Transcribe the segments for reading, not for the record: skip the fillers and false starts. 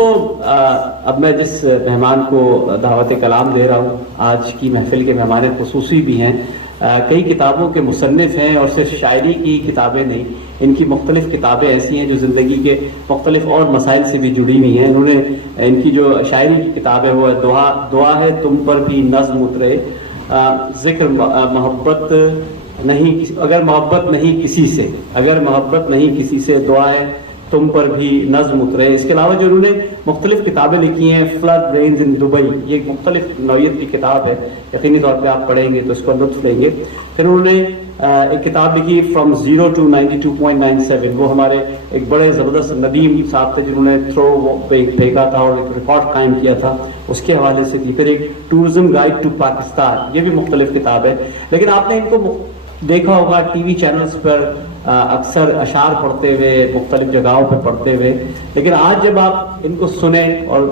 दोस्तों, अब मैं जिस मेहमान को दावत कलाम दे रहा हूँ, आज की महफिल के मेहमान खुसूसी भी हैं। कई किताबों के मुसन्निफ हैं और सिर्फ शायरी की किताबें नहीं, इनकी मुख्तलिफ किताबें ऐसी हैं जो ज़िंदगी के मुख्तलिफ और मसाइल से भी जुड़ी हुई हैं। इन्होंने इनकी जो शायरी की किताब है वो है दुआ है तुम पर भी नज़्म उतरे, जिक्र मोहब्बत नहीं, अगर मोहब्बत नहीं किसी से, अगर मोहब्बत नहीं किसी से, दुआ है तुम पर भी नज़्म उतरे। इसके अलावा जो उन्होंने मुख्तलिफ किताबें लिखी हैं, फ्लड रेन्स इन दुबई, ये एक मुख्तलिफ नौयत की किताब है, यकीनी तौर पे आप पढ़ेंगे तो इसको लुत्फ लेंगे। फिर उन्होंने एक किताब लिखी फ्रॉम 0 to 92.97, वो हमारे एक बड़े ज़बरदस्त नदीम साहब थे जिन्होंने थ्रो फेंका था और एक रिकॉर्ड कायम किया था, उसके हवाले से थी। फिर एक टूरिज्म गाइड टू पाकिस्तान, ये भी मुख्तलिफ किताब है। लेकिन आपने इनको देखा होगा टीवी चैनल्स पर अक्सर अशार पढ़ते हुए, मुख्तलिफ जगहों पर पढ़ते हुए, लेकिन आज जब आप इनको सुने, और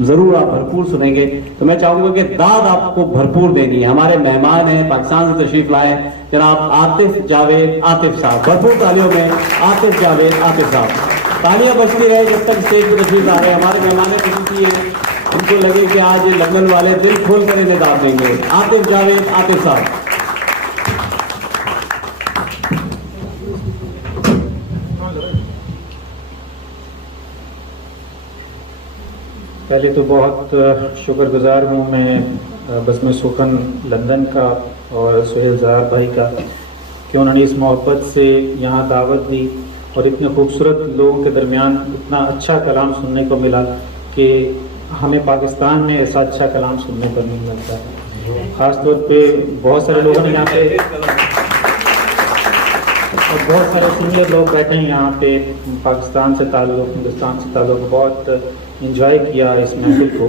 जरूर आप भरपूर सुनेंगे, तो मैं चाहूंगा कि दाद आपको भरपूर देनी है। हमारे मेहमान हैं, पाकिस्तान से तशरीफ लाए जनाब आतिफ जावेद आतिफ साहब, भरपूर तालियों में आतिफ जावेद आतिफ साहब। तालियां बजती रहे जब तक स्टेज पर तशरीफ ला रहे। हमारे मेहमान खुशी है, उनको लगे कि आज लंदन वाले दिल खोल कर इन्हें दाद देंगे। आतिफ जावेद आतिफ साहब। पहले तो बहुत शुक्रगुजार हूँ मैं बस्म सुखन लंदन का और सुहेल ज़ाहर भाई का कि उन्होंने इस मोहब्बत से यहाँ दावत दी और इतने खूबसूरत लोगों के दरमियान इतना अच्छा कलाम सुनने को मिला कि हमें पाकिस्तान में ऐसा अच्छा कलाम सुनने को नहीं मिलता। ख़ास तौर पे बहुत सारे लोगों ने यहाँ पे और बहुत सारे सीनियर लोग बैठे हैं यहाँ पे, पाकिस्तान से ताल्लुक़, हिंदुस्तान से ताल्लुक़, बहुत इंजॉय किया इस महफिल को।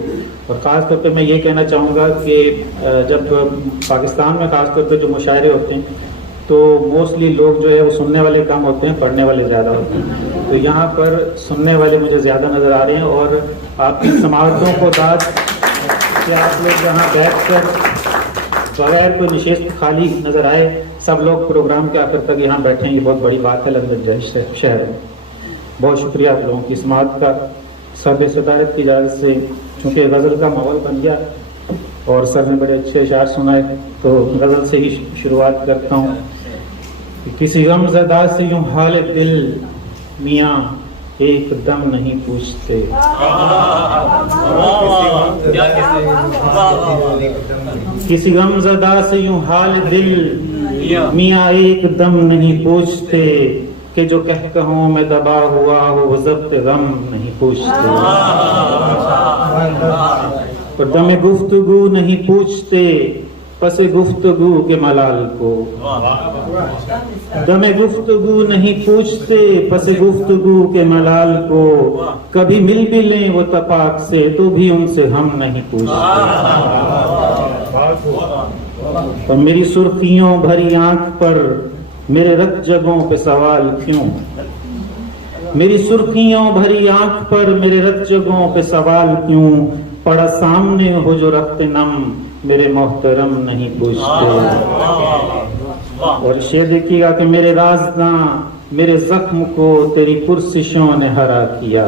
और ख़ास तौर पे मैं ये कहना चाहूँगा कि जब पाकिस्तान में ख़ास तौर पे जो मुशायरे होते हैं तो मोस्टली लोग जो है वो सुनने वाले कम होते हैं, पढ़ने वाले ज़्यादा होते हैं। तो यहाँ पर सुनने वाले मुझे ज़्यादा नज़र आ रहे हैं और आपकी समाअतों को दाद कि आप लोग यहाँ बैठ कर बगैर कोई निशस्त खाली नज़र आए, सब लोग प्रोग्राम के आखिर तक यहाँ बैठे हैं, ये बहुत बड़ी बात है लंदन शहर में। बहुत शुक्रिया आप लोगों की समाअत का। सब सदारत की इजाज़त से, चूँकि गज़ल का माहौल बन गया और सर ने बड़े अच्छे अशार सुनाए, तो गज़ल से ही शुरुआत करता हूँ। किसी गमज़दा से यूँ हाल दिल मियाँ एकदम नहीं पूछते, किसी गमज़दा से यूँ हाल दिल मियाँ एकदम नहीं पूछते, कि जो कहकहों में दबा हुआ हो ज़ब्त गम नहीं पूछते। और दमे गुफ्तगू नहीं पूछते पसे गुफ्तगू के मलाल को, दमे गुफ्तगू नहीं पूछते पसे गुफ्तगू के मलाल को, कभी मिल भी लें वो तपाक से तो भी उनसे हम नहीं पूछते। और मेरी सुर्खियों भरी आंख पर मेरे रक्त जगों पे सवाल क्यों, मेरी सुर्खियों भरी आंख पर मेरे रक्त जगों पे सवाल क्यों, पड़ा सामने हो जो रखते नम मेरे मोहतरम नहीं पूछते। और शेर देखिएगा कि मेरे राज़दां मेरे जख्म को तेरी पुरसिशों ने हरा किया,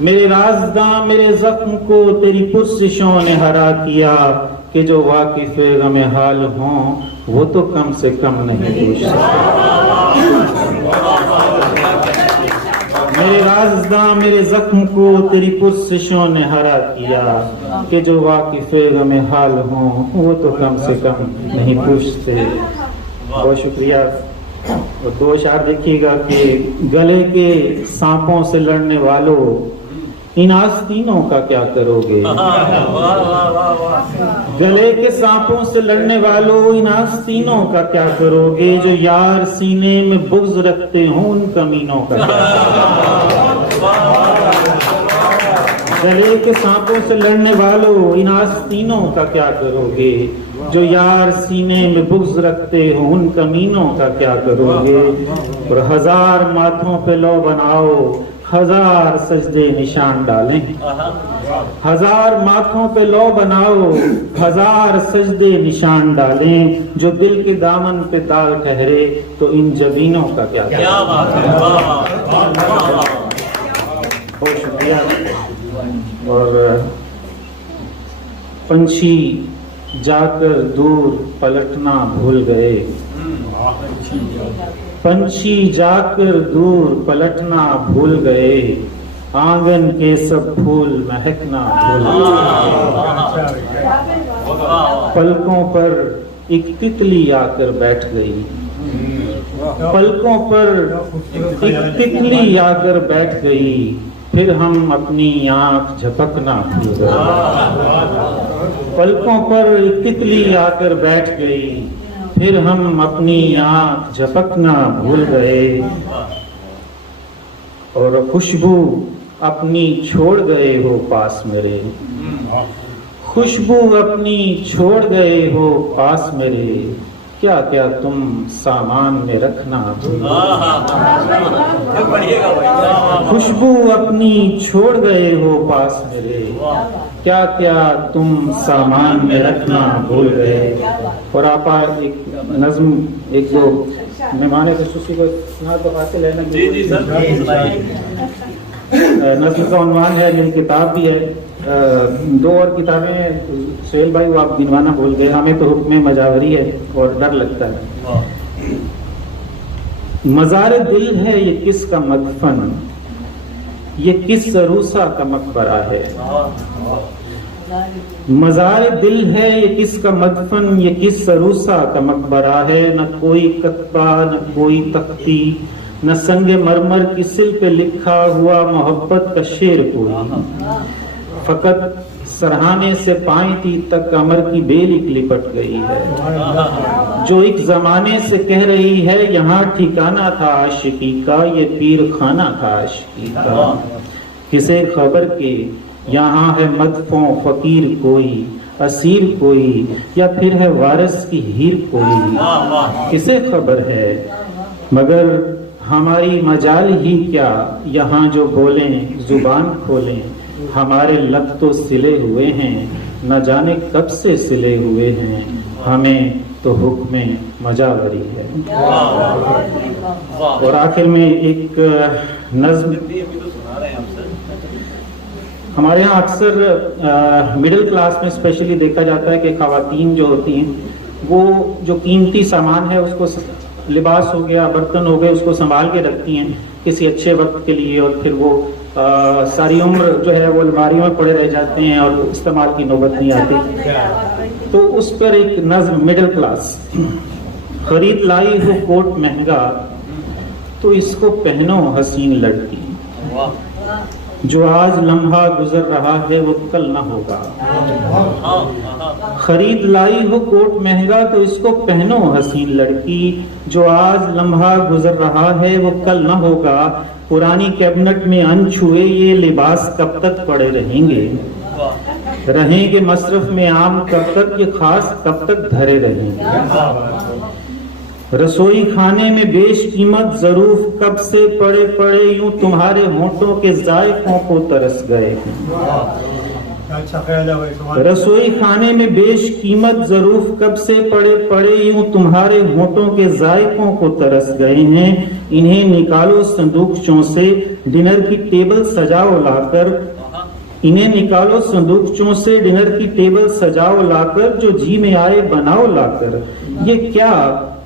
मेरे राज़दां मेरे जख्म को तेरी पुरसिशों ने हरा किया, कि जो वाकिफ़ गम हाल हों वो तो कम से कम नहीं पूछ सकते। मेरे राज़दां मेरे जख्म को तेरी पुरसिशों ने हरा किया, कि जो वाकिफ़ गम हाल हों वो तो कम से कम नहीं पूछते। बहुत शुक्रिया। और दो अशार देखिएगा कि गले के सांपों से लड़ने वालों इन आस्तीनों का क्या करोगे, गले के सांपों से लड़ने वालों इन आस्तीनों का क्या करोगे, जो यार सीने में बुग़्ज़ रखते हों उन कमीनों का क्या, गले के सांपों से लड़ने वालों इन आस्तीनों का क्या करोगे, जो यार सीने में बुग़्ज़ रखते हो उन कमीनों का क्या करोगे। और हजार माथों पे लो बनाओ हजार सजदे निशान डालें, हजार माथों पे लो बनाओ हजार सजदे निशान डालें, जो दिल के दामन पे दाग ठहरे तो इन जबीनों का क्या। बहुत शुक्रिया। और पंछी जाकर दूर पलटना भूल गए, पंछी जाकर दूर पलटना भूल गए, आंगन के सब फूल महकना भूल गए। पलकों पर एक तितली आकर बैठ गई, पलकों पर एक तितली आकर बैठ गई, फिर हम अपनी आंख झपकना भूल गए। पलकों पर एक तितली आकर बैठ गई, फिर हम अपनी आंख झपकना भूल गए। और खुशबू अपनी छोड़ गए हो पास मेरे, खुशबू अपनी छोड़ गए हो पास मेरे, क्या क्या तुम सामान में रखना भूल गए। खुशबू अपनी छोड़ गए हो पास मेरे, क्या क्या तुम सामान में रखना भूल गए। और आप एक नज्म एक दो मेहमान खसूसी को सुना तो हासिल है ना? जी नज्म का उन्वान है, मेरी किताब भी है। दो और किताबें सुहेल भाई वो आप गिनवाना भूल गए। हमें तो हुक्म मजावरी है और डर लगता है। मज़ार दिल है ये किसका मदफन, ये किस अरूसा का मकबरा है। मज़ार दिल है ये किसका मदफन, ये किस अरूसा का मकबरा है। न कोई कतबा न कोई तख्ती, न संगे मरमर की सिल पे लिखा हुआ मोहब्बत का शेर कोई। फकत सरहाने से पांती तक अमर की बेली लिपट गई है, जो एक जमाने से कह रही है यहाँ ठिकाना था आशिकी का, ये पीर खाना था आशिकी का। किसे खबर के यहाँ है मदफों फकीर कोई, असीर कोई, या फिर है वारिस की हीर कोई। किसे खबर है, मगर हमारी मजाल ही क्या, यहाँ जो बोलें जुबान खोलें। हमारे लब तो सिले हुए हैं, न जाने कब से सिले हुए हैं, हमें तो हुक्म मजावरी है। और आखिर में एक नज्म, हमारे यहाँ अक्सर मिडिल क्लास में स्पेशली देखा जाता है कि खवातीन जो होती हैं वो जो कीमती सामान है उसको, लिबास हो गया, बर्तन हो गए, उसको संभाल के रखती हैं किसी अच्छे वक्त के लिए, और फिर वो सारी उम्र जो है वो अलमारियों में पड़े रह जाते हैं और इस्तेमाल की नौबत नहीं आती। तो उस पर एक नज्म मिडिल क्लास। खरीद लाई हो कोट महंगा, तो इसको पहनो हसीन लड़की, जो आज लम्हा गुजर रहा है वो कल ना होगा। खरीद लाई हो कोट महंगा, तो इसको पहनो हसीन लड़की, जो आज लम्हा गुजर रहा है वो कल ना होगा। पुरानी कैबिनेट में अनछुए ये लिबास कब तक पड़े रहेंगे, रहेंगे मसरफ में आम कब तक, ये खास कब तक धरे रहेंगे। रसोई खाने में बेशकीमत ज़रूफ कब से पड़े पड़े, यूं तुम्हारे होंठों के जायकों को तरस गए। रसोई खाने में बेशकीमत ज़रूफ कब से पड़े पड़े, यूं तुम्हारे होंठों के जायकों को तरस गए हैं। इन्हें निकालो संदूकचों से, डिनर की टेबल सजाओ लाकर, इन्हें निकालो संदूकचों से, डिनर की टेबल सजाओ लाकर, जो जी में आए बनाओ लाकर। ये क्या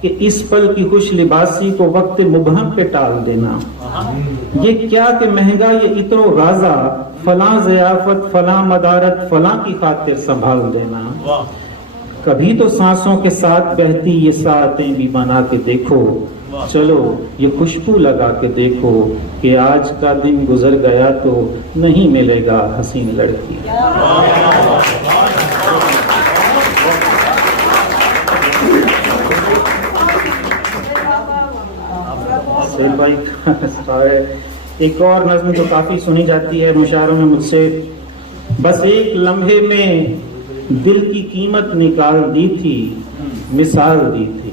कि इस पल की खुश लिबासी को वक्त मुबहम पे टाल देना। ये क्या कि महंगा ये इत्रो गाजा, फलां ज़ियाफत फलां मदारत फलां की खातिर संभाल देना। कभी तो सांसों के साथ बहती ये सातें भी बना के देखो, चलो ये खुशबू लगा के देखो, कि आज का दिन गुजर गया तो नहीं मिलेगा हसीन लड़की। भाई एक और नज़्म जो काफी सुनी जाती है मुशायरों में मुझसे, बस एक लम्हे में दिल की कीमत निकाल दी थी, मिसाल दी थी।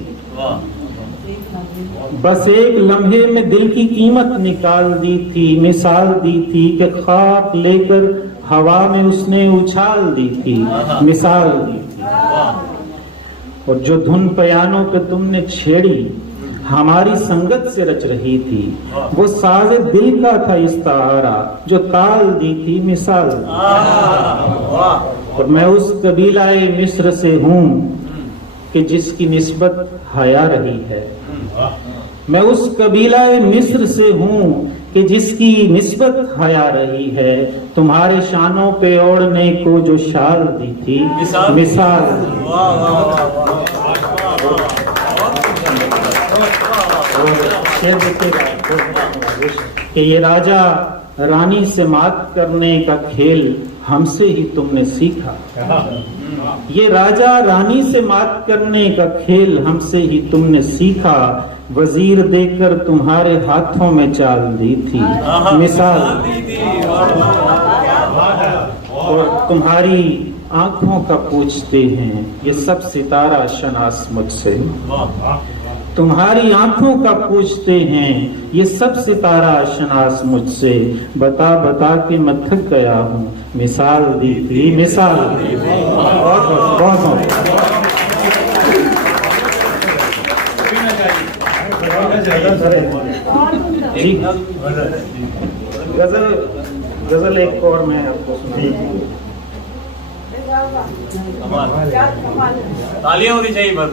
बस एक लम्हे में दिल की कीमत निकाल दी थी, मिसाल दी थी, कि ख्वाब लेकर हवा में उसने उछाल दी थी, मिसाल दी थी। और जो धुन पयानों पे तुमने छेड़ी, हमारी संगत से रच रही थी। वो साज दिल का था इस्तारा, जो ताल दी थी मिसाल। और मैं उस कबीलाए मिस्र से हूँ कि जिसकी निस्बत हया रही है। मैं उस कबीलाए मिस्र से हूँ कि जिसकी निस्बत हया रही है। तुम्हारे शानों पे ओढ़ने को जो शाल दी थी मिसाल। कि ये राजा रानी से मात करने का खेल हमसे ही तुमने सीखा। ये राजा रानी से मात करने का खेल हमसे ही तुमने सीखा। वजीर देकर तुम्हारे हाथों में चाल दी थी मिसाल। और तुम्हारी आंखों का पूछते हैं ये सब सितारा शनास मुझसे। तुम्हारी आंखों का पूछते हैं ये सब सितारा शनास मुझसे। बता बता के मैं थक गया हूँ, मिसाल दी थी मिसाल। बहुत जी। गजल एक और मैं आपको सुनाऊं। तालियां होनी चाहिए बस।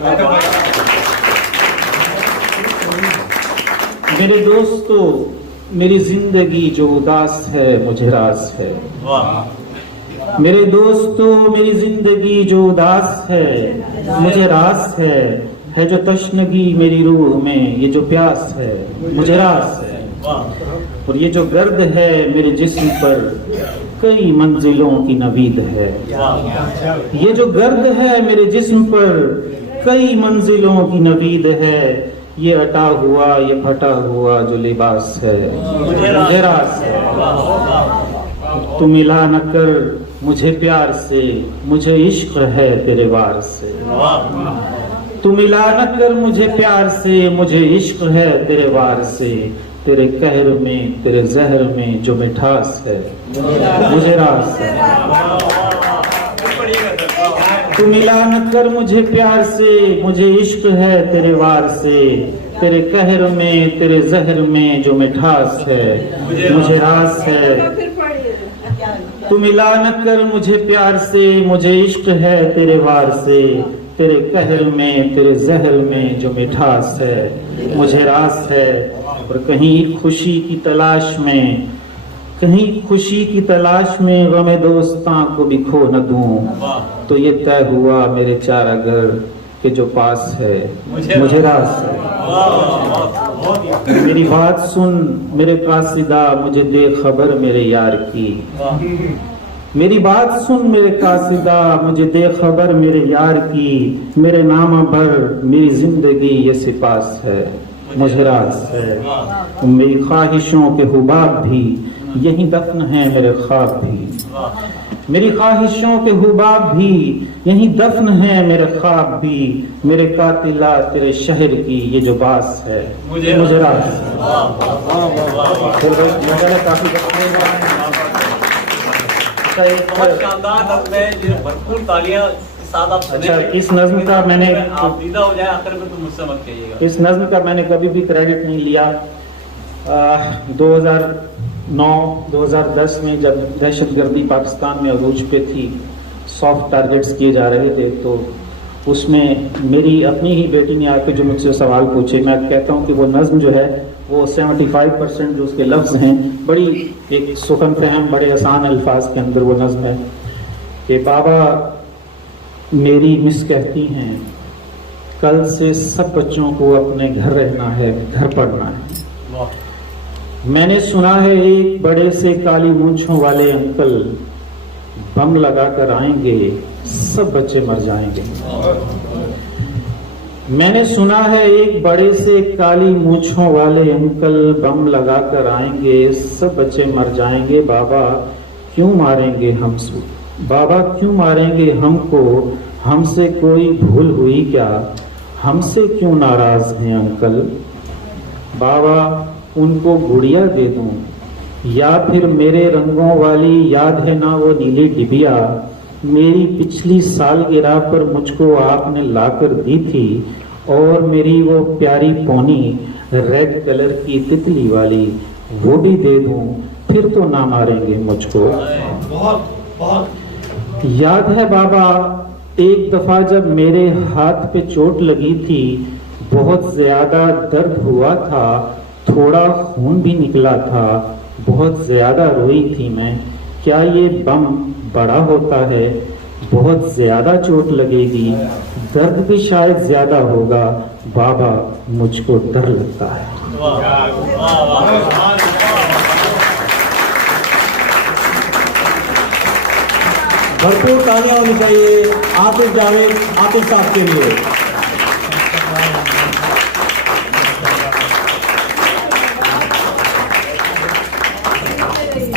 मेरे दोस्तों, मेरी जिंदगी जो उदास है मुझे रास है। मेरे दोस्तों, मेरी जिंदगी जो उदास है मुझे रास है जो तश्नगी मेरी रूह में, ये जो प्यास है मुझे रास है। और ये जो गर्द है मेरे जिस्म पर कई मंजिलों की नवीद है। ये जो गर्द है मेरे जिस्म पर कई मंजिलों की नवीद है। ये अटा हुआ ये फटा हुआ जो लिबास है मुझे रास है। तू मिला न कर मुझे प्यार से, मुझे इश्क है तेरे वार से। तू मिला न कर मुझे प्यार से, मुझे इश्क है तेरे वार से। तेरे कहर में तेरे जहर में जो मिठास है मुझे रास है। तू मिला न कर मुझे प्यार से, मुझे इश्क है तेरे वार से। तेरे कहर में तेरे जहर में जो मिठास है मुझे रास है। तू मिला न कर मुझे प्यार से, मुझे इश्क है तेरे वार से। तेरे कहर में तेरे जहर में जो मिठास है मुझे रास है। और कहीं खुशी की तलाश में, कहीं खुशी की तलाश में गमे दोस्तां को भी खो न दूं। तो ये तय हुआ मेरे चारा घर के जो पास है मुझे रास है। मेरी बात सुन मेरे कासिदा, मुझे दे खबर मेरे यार की। मेरी बात सुन मेरे कासिदा, मुझे दे खबर मेरे यार की। मेरे नाम पर मेरी जिंदगी ये सिपास है मुझे रास है। मेरी ख्वाहिशों के हुबाब भी यही दफन है मेरे ख्वाब भी। मेरी ख्वाहिशों के हुबाब भी यही दफन है मेरे ख्वाब भी। मेरे कातिला तेरे शहर की ये जो बास है मुझे रास है। भरपूर तालियां साथ आप। अच्छा, इस नज्म का मैंने आप दीदा हो जाए आखिर में तो मुझसे मत कहिएगा। इस नज्म का मैंने कभी भी क्रेडिट नहीं लिया। 2009-2010 में जब दहशतगर्दी पाकिस्तान में अरूज पे थी, सॉफ्ट टारगेट्स किए जा रहे थे, तो उसमें मेरी अपनी ही बेटी ने आके जो मुझसे सवाल पूछे, मैं कहता हूँ कि वो नज्म जो है वो 75% जो उसके लफ्ज़ हैं, बड़ी एक सुखन फहम बड़े आसान अल्फाज के अंदर वो नज्म है कि बाबा मेरी मिस कहती हैं कल से सब बच्चों को अपने घर रहना है, घर पढ़ना है। मैंने सुना है एक बड़े से काली मूंछों वाले अंकल बम लगा कर आएंगे, सब बच्चे मर जाएंगे। मैंने सुना है एक बड़े से काली मूंछों वाले अंकल बम लगा कर आएंगे, सब बच्चे मर जाएंगे। बाबा क्यों मारेंगे हमसे, बाबा क्यों मारेंगे हमको, हमसे कोई भूल हुई क्या, हमसे क्यों नाराज हैं अंकल। बाबा उनको गुड़िया दे दूं या फिर मेरे रंगों वाली याद है ना वो नीली डिबिया, मेरी पिछली सालगिरह पर मुझको आपने लाकर दी थी, और मेरी वो प्यारी पोनी रेड कलर की तितली वाली वो भी दे दूं, फिर तो ना मारेंगे मुझको। बहुत बहुत याद है बाबा, एक दफा जब मेरे हाथ पे चोट लगी थी, बहुत ज्यादा दर्द हुआ था, थोड़ा खून भी निकला था, बहुत ज्यादा रोई थी मैं। क्या ये बम बड़ा होता है? बहुत ज्यादा चोट लगेगी, दर्द भी शायद ज्यादा होगा। बाबा मुझको डर लगता है। भरपूर तालियां होनी चाहिए आतिफ जावेद आतिफ साहब के लिए।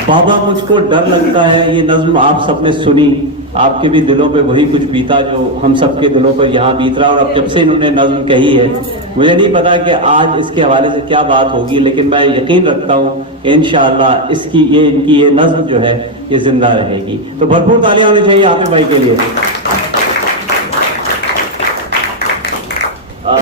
बाबा मुझको डर लगता है, ये नज्म आप सबने सुनी, आपके भी दिलों पे वही कुछ बीता जो हम सबके दिलों पर यहाँ बीत रहा। और अब जब से इन्होंने नज्म कही है, मुझे नहीं पता कि आज इसके हवाले से क्या बात होगी, लेकिन मैं यकीन रखता हूँ इंशाअल्लाह इनकी ये नज्म जो है ये जिंदा रहेगी। तो भरपूर तालियां होनी चाहिए आतिफ भाई के लिए।